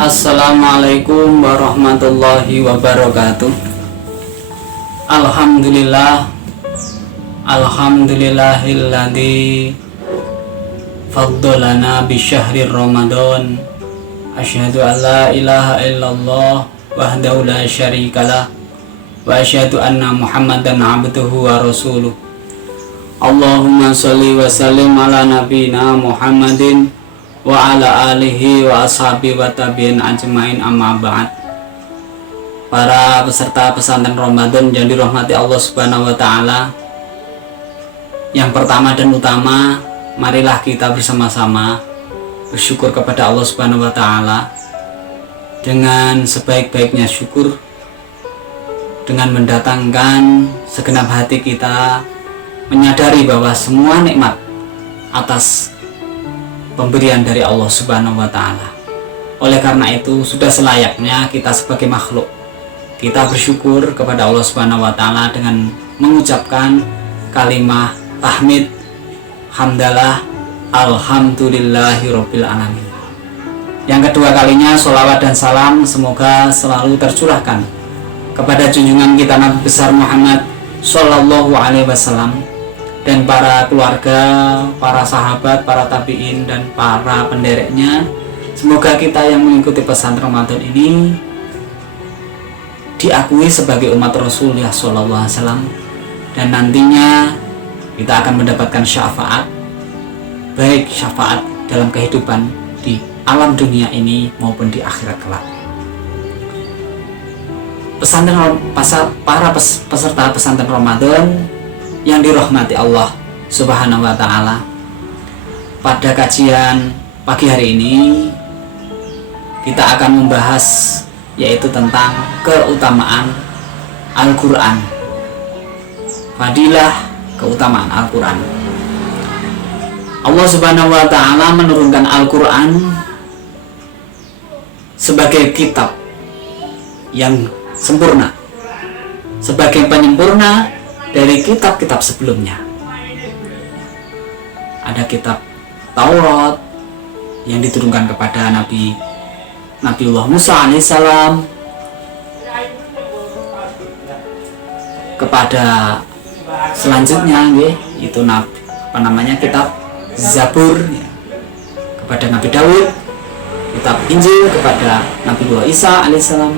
Assalamualaikum warahmatullahi wabarakatuh. Alhamdulillah, alhamdulillahilladzi faddalana bi syahri Ramadan. Asyhadu an la ilaha illallah wahdahu la syarikalah wa asyhadu anna Muhammadan abduhu wa rasuluh. Allahumma sholli wa sallim ala nabiyyina Muhammadin wa ala alihi wa ashabi wa tabi'in ajmain, amma ba'd. Para peserta pesantren Ramadan yang dirahmati Allah Subhanahu wa taala, yang pertama dan utama, marilah kita bersama-sama bersyukur kepada Allah Subhanahu wa taala dengan sebaik-baiknya syukur, dengan mendatangkan segenap hati kita menyadari bahwa semua nikmat atas pemberian dari Allah Subhanahu wa taala. Oleh karena itu, sudah selayaknya kita sebagai makhluk kita bersyukur kepada Allah Subhanahu wa taala dengan mengucapkan kalimah tahmid, hamdalah, alhamdulillahirabbil alamin. Yang kedua kalinya, sholawat dan salam semoga selalu tercurahkan kepada junjungan kita Nabi besar Muhammad sallallahu alaihi wasallam dan para keluarga, para sahabat, para tabi'in, dan para pendereknya. Semoga kita yang mengikuti pesantren Ramadan ini diakui sebagai umat Rasulullah SAW, dan nantinya kita akan mendapatkan syafaat, baik syafaat dalam kehidupan di alam dunia ini maupun di akhirat kelak. Para peserta pesantren Ramadan yang dirahmati Allah Subhanahu wa taala, pada kajian pagi hari ini kita akan membahas yaitu tentang keutamaan Al-Quran, fadilah keutamaan Al-Quran. Allah Subhanahu wa taala menurunkan Al-Quran sebagai kitab yang sempurna, sebagai penyempurna dari kitab-kitab sebelumnya. Ada kitab Taurat yang diturunkan kepada Nabiullah Musa alaihissalam, kepada selanjutnya itu kitab Zabur kepada Nabi Daud, kitab Injil kepada Nabiullah Isa alaihissalam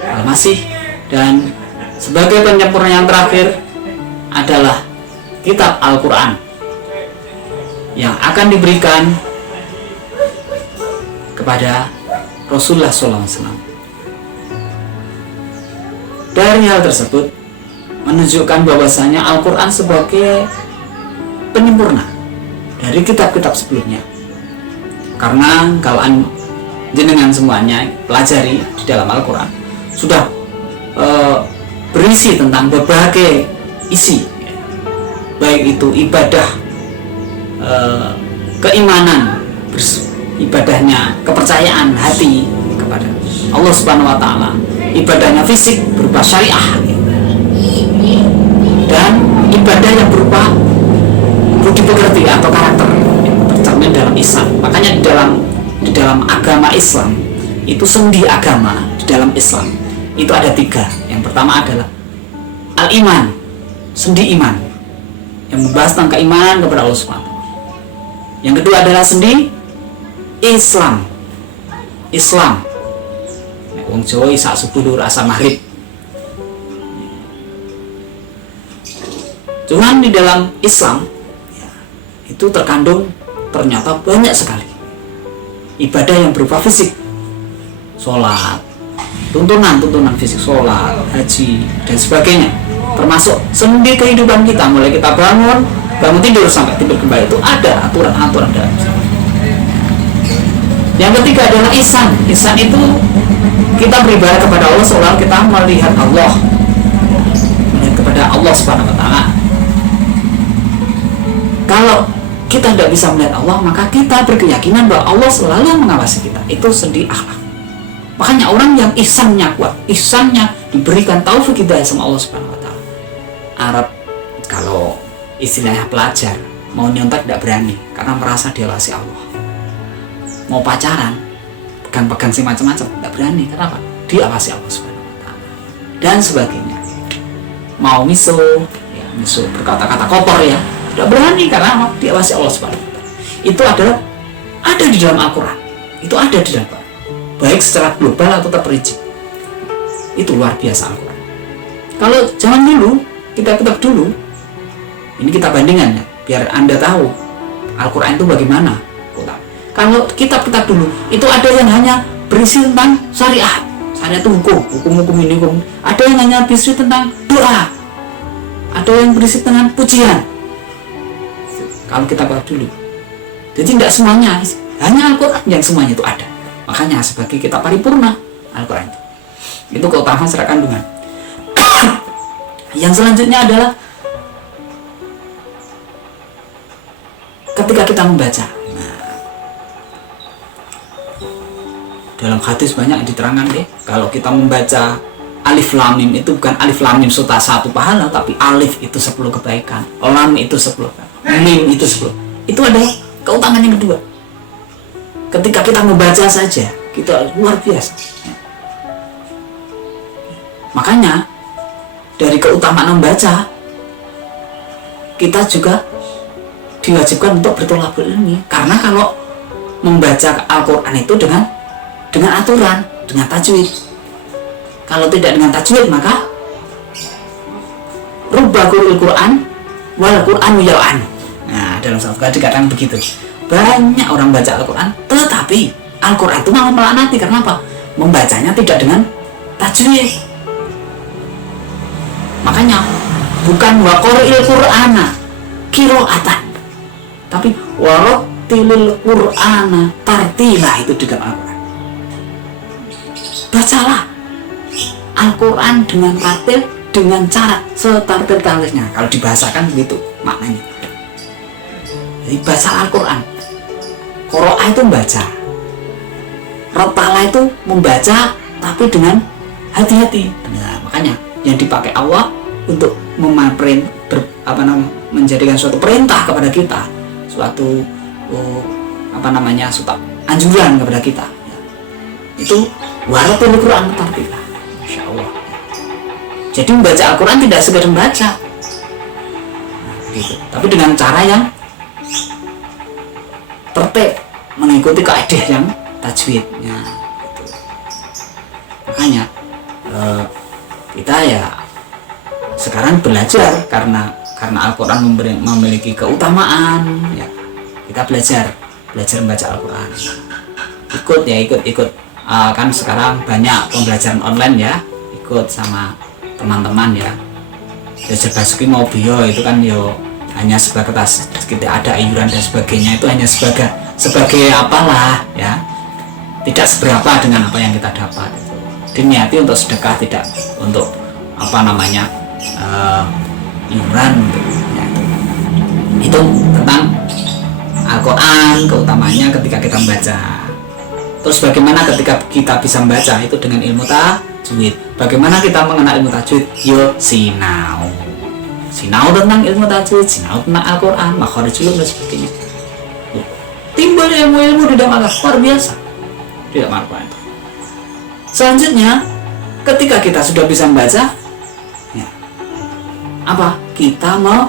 Al-Masih, dan sebagai penyempurna yang terakhir adalah kitab Al-Quran yang akan diberikan kepada Rasulullah SAW. Dari hal tersebut menunjukkan bahwasanya Al-Quran sebagai penyempurna dari kitab-kitab sebelumnya. Karena kalau jenengan semuanya pelajari di dalam Al-Quran sudah berisi tentang berbagai isi, baik itu ibadah, keimanan, ibadahnya kepercayaan hati kepada Allah Subhanahu wa taala, ibadahnya fisik berupa syariah, dan ibadah yang berupa budi pekerti atau karakter tercermin dalam Islam. Makanya di dalam agama Islam itu sendi agama di dalam Islam itu ada 3. Yang pertama adalah al-iman, sendi iman yang membahas tentang keimanan kepada Allah Subhanahu. Yang kedua adalah sendi Islam. Wong Jawa sak subuh rasa maghrib. Cuman di dalam Islam itu terkandung ternyata banyak sekali ibadah yang berupa fisik, sholat, tuntunan fisik, sholat, haji, dan sebagainya, termasuk sendi kehidupan kita, mulai kita bangun tidur sampai tidur kembali itu ada aturan-aturan dalam Islam. Yang ketiga adalah ihsan. Ihsan itu kita beribadah kepada Allah seolah kita melihat kepada Allah Subhanahu wa taala. Kalau kita tidak bisa melihat Allah, maka kita berkeyakinan bahwa Allah selalu mengawasi kita. Itu sendi akhlak. Makanya orang yang ihsannya kuat, ihsannya diberikan taufik hidayah sama Allah Subhanahu wa taala. Arab kalau istilahnya pelajar mau nyontek tidak berani karena merasa diawasi Allah. Mau pacaran pegang-pegang si macam-macam, nggak berani. Kenapa? Diawasi Allah Subhanahu wa Ta'ala dan sebagainya. Mau miso berkata-kata kotor ya, nggak berani karena diawasi Allah Subhanahu wa Ta'ala. Itu ada di dalam Al-Quran. Itu ada di dalam Al-Quran, baik secara global atau terperinci. Itu luar biasa Al-Quran. Kalau zaman dulu, kitab-kitab dulu, ini kita bandingkan ya, biar Anda tahu Al-Quran itu bagaimana. Kalau kitab-kitab dulu, itu ada yang hanya berisi tentang syariat. Syariat itu hukum ini, hukum. Ada yang hanya berisi tentang doa. Ada yang berisi tentang pujian. Kalau kitab-kitab dulu. Jadi tidak semuanya, hanya Al-Quran yang semuanya itu ada. Makanya sebagai kitab paripurna, Al-Quran itu keutamaan secara kandungan. Yang selanjutnya adalah ketika kita membaca. Dalam hadis banyak diterangkan kalau kita membaca alif lam mim itu bukan alif lam mim serta 1 pahala, tapi alif itu 10 kebaikan, lam itu 10, mim itu 10. Itu ada keutamaan yang kedua. Ketika kita membaca saja, kita luar biasa. Makanya dari keutamaan membaca, kita juga diwajibkan untuk bertolabul ilmi. Karena kalau membaca Al-Quran itu dengan aturan, dengan tajwid. Kalau tidak dengan tajwid, maka rubba qur'il Quran wal Quran yal'an. Nah, dalam satu kali dikatakan begitu. Banyak orang baca Al-Quran, tetapi Al-Quran itu malah melaknati. Karena apa? Membacanya tidak dengan tajwid. Makanya bukan wa qur'il Qur'ana qira'atan, tapi warattilil Qur'ana tartila. Itu di dalam Al-Quran. Bacalah Al-Quran dengan tartil, dengan cara setartil-tartilnya. Kalau dibahasakan begitu maknanya. Jadi baca Al-Quran. Qira'ah itu membaca, Rattala itu membaca, tapi dengan hati-hati. Nah, makanya yang dipakai Allah untuk menjadikan suatu perintah kepada kita, suatu suatu anjuran kepada kita. Itu waratul Quran tartila. Masya Allah. Jadi membaca Al-Quran tidak sekedar membaca, gitu. Tapi dengan cara yang tertib, mengikuti kaidah yang tajwidnya. Gitu. Makanya kita ya sekarang belajar karena Al-Quran memiliki keutamaan. Ya, kita belajar membaca Al-Quran. Ikut. Kan sekarang banyak pembelajaran online ya, ikut sama teman-teman ya. Belajar basuki mau bio itu kan hanya sebatas kita ada iuran dan sebagainya, itu hanya sebagai apalah ya, tidak seberapa dengan apa yang kita dapat. Diniati untuk sedekah, tidak untuk iuran ya, itu tentang Al-Quran, keutamanya ketika kita membaca. Terus bagaimana ketika kita bisa membaca itu dengan ilmu tajwid. Bagaimana kita mengenal ilmu tajwid? Sinau tentang ilmu tajwid, sinau tentang Al-Quran, makharijul dan sebagainya. Timbul ilmu-ilmu di dalam Al-Quran luar biasa di dalam Al-Quran. Selanjutnya, ketika kita sudah bisa membaca, ya, kita mau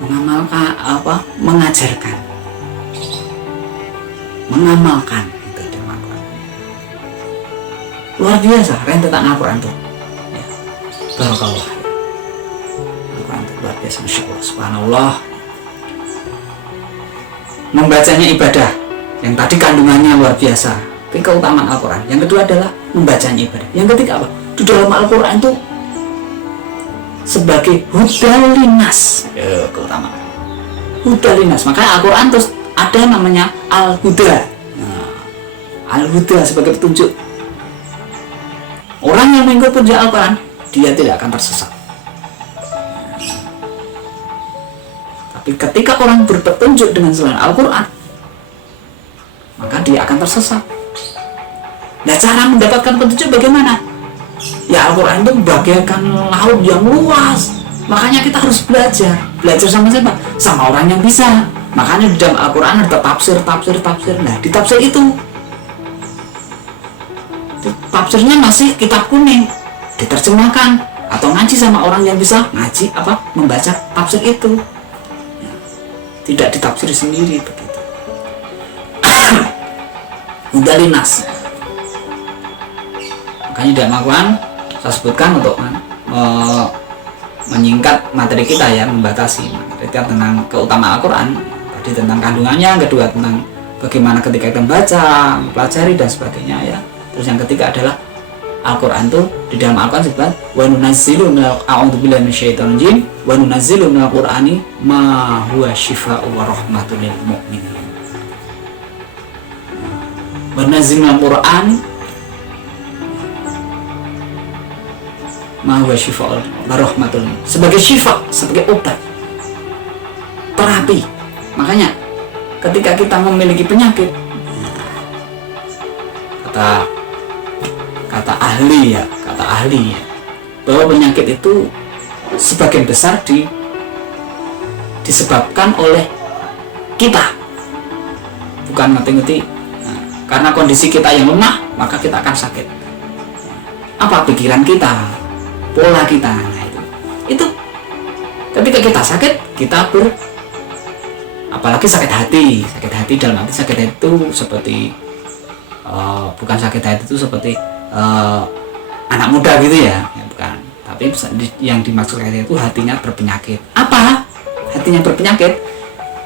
mengamalkan mengamalkan itu dalam Al-Quran. Luar biasa rentetan Al-Quran itu. Ya. Barakallah. Al-Quran itu luar biasa, Masya Allah, subhanallah. Membacanya ibadah, yang tadi kandungannya luar biasa, keutamaan Al-Quran. Yang kedua adalah membacanya ibadah. Yang ketiga apa? Di dalam Al-Quran itu sebagai hudalinas, keutamaan hudalinas. Makanya Al-Quran terus ada namanya Al-Huda. Al-Huda sebagai petunjuk. Orang yang mengikuti petunjuk Al-Quran, dia tidak akan tersesat. Tapi ketika orang berpetunjuk dengan selain Al-Quran, maka dia akan tersesat. Nah, cara mendapatkan petunjuk bagaimana? Ya, Al-Quran itu bagaikan laut yang luas. Makanya kita harus belajar sama siapa? Sama orang yang bisa Makanya di dalam Al-Quran ada tafsir. Nah, di tafsir itu tafsirnya masih kitab kuning, diterjemahkan atau ngaji sama orang yang bisa ngaji membaca tafsir itu. Ya, tidak ditafsir sendiri begitu. Hudalinas. Makanya dalam Al-Quran saya sebutkan untuk menyingkat materi kita ya, membatasi materi kita tentang keutamaan Al-Quran. Tadi tentang kandungannya, kedua tentang bagaimana ketika kita membaca, mempelajari dan sebagainya ya. Terus yang ketiga adalah Al-Quran itu di dalam Al-Quran disebut wa nunazzilu a'udzubillahi minasyaitonir rajim wa nunazzilu minal Qur'ani ma huwa syifaa'un wa rahmatun lil mu'minin. Wa nunazzilu minal Qur'ani ma huwa syifaa'un wa rahmatun, sebagai syifa, sebagai obat, terapi. Makanya ketika kita memiliki penyakit, kata ahli ya, bahwa penyakit itu sebagian besar disebabkan oleh kita, bukan ngerti-ngerti. Nah, karena kondisi kita yang lemah, maka kita akan sakit. Apa pikiran kita, pola kita, nah itu ketika kita sakit, kita apalagi sakit hati dalam arti sakit hati itu seperti bukan sakit hati itu seperti anak muda gitu ya, bukan. Tapi yang dimaksud itu hatinya berpenyakit. Apa hatinya berpenyakit?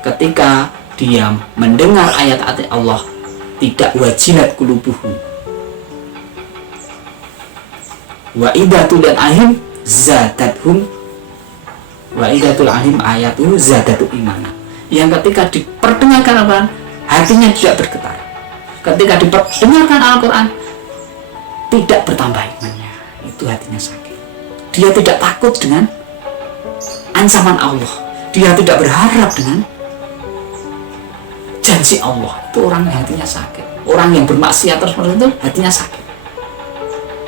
Ketika dia mendengar ayat-ayat Allah, tidak wajilat qulubuhum wa idza tuliyat alaihim zadathum wa idza tuliyat alaihim ayatuhu zadatu imana. Yang ketika diperdengarkan Al-Quran, hatinya tidak bergetar. Ketika diperdengarkan Al-Quran, tidak bertambah imannya, itu hatinya sakit. Dia tidak takut dengan ancaman Allah, dia tidak berharap dengan janji Allah. Itu orang yang hatinya sakit. Orang yang bermaksiat terus itu hatinya sakit,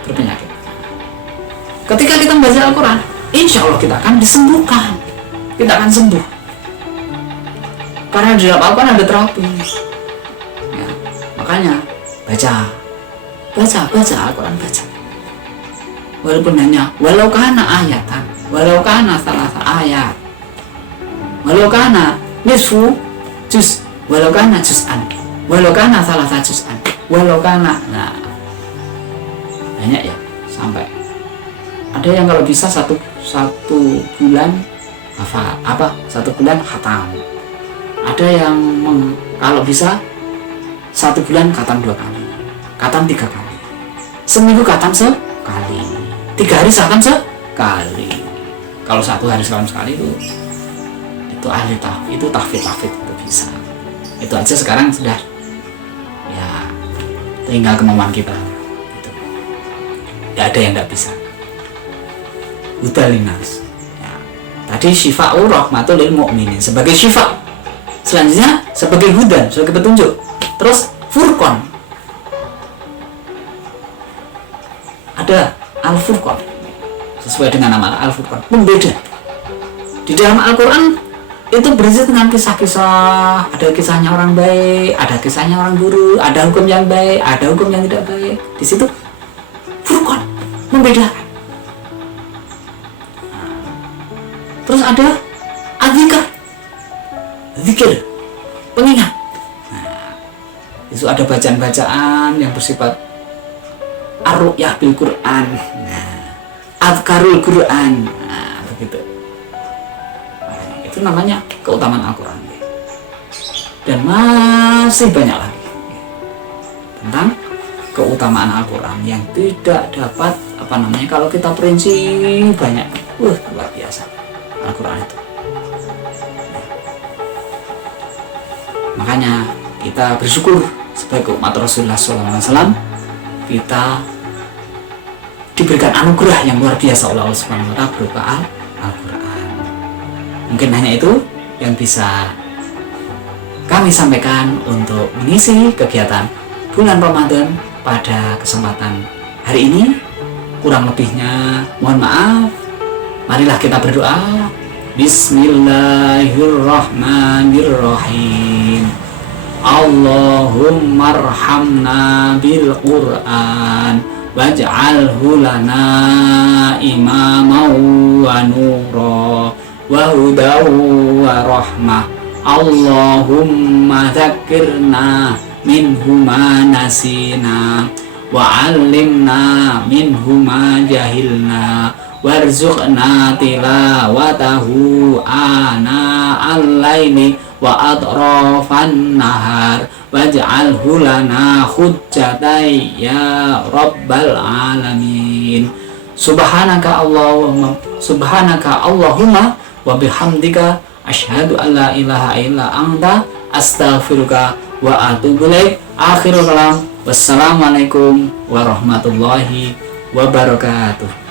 berpenyakit. Ketika kita membaca Al-Quran, insya Allah kita akan disembuhkan, kita akan sembuh. Karena di dalam Al-Quran ada terapi ya, makanya baca Al-Quran, baca. Walaupun hanya walau kana ayatan, walau kana salah ayat, walau kana nisfu juz, walau kana juz'an, walau kana salah juz'an, walau kana, nah banyak ya, sampai ada yang kalau bisa satu bulan satu bulan khatam. Ada yang kalau bisa 1 bulan khatam 2 kali, khatam 3 kali, seminggu khatam sekali, 3 hari khatam sekali. Kalau 1 hari khatam sekali itu ahli itu tahfidz itu bisa. Itu aja sekarang sudah ya, tinggal kemauan kita gitu. Ya ada yang tidak bisa. Hudalinas ya. Tadi syifa'ur rahmatul lil mu'minin sebagai syifa. Selanjutnya sebagai hudan, sebagai petunjuk. Terus Furqan, ada Al-Furqan sesuai dengan nama Al-Furqan, pembeda. Di dalam Al-Quran itu berisi dengan kisah-kisah, ada kisahnya orang baik, ada kisahnya orang buruk, ada hukum yang baik, ada hukum yang tidak baik. Di situ Furqan, membedakan. Terus ada zikir, pengingat. Nah, itu ada bacaan-bacaan yang bersifat ar-ru'yah bil Quran, azkarul Quran, begitu. Nah, itu namanya keutamaan Al-Quran. Dan masih banyak lagi tentang keutamaan Al-Quran yang tidak dapat kalau kita perinci banyak. Luar biasa Al-Quran itu. Makanya kita bersyukur sebagai umat Rasulullah SAW, kita diberikan anugerah yang luar biasa oleh Allah Subhanahu wa Ta'ala berupa Al-Quran. Mungkin hanya itu yang bisa kami sampaikan untuk mengisi kegiatan bulan Ramadan pada kesempatan hari ini. Kurang lebihnya mohon maaf. Marilah kita berdoa Bismillahirrahmanirrahim. Allahumma arhamna bil Qur'an waj'alhu lana imaman wa nura wa hudaw wa rahmah. Allahumma dzakkirna minhu ma nasina wa 'allimna minhu ma jahilna warzuqna tilawatahu ana al-laili wa atrafan nahar waj'alhu lana hujjatai ya rabbal alamin. Subhanaka Allahumma wa bihamdika asyhadu an la ilaha illa anta astaghfiruka wa atubu ilaik. Akhirul kalam, wassalamualaikum warahmatullahi wabarakatuh.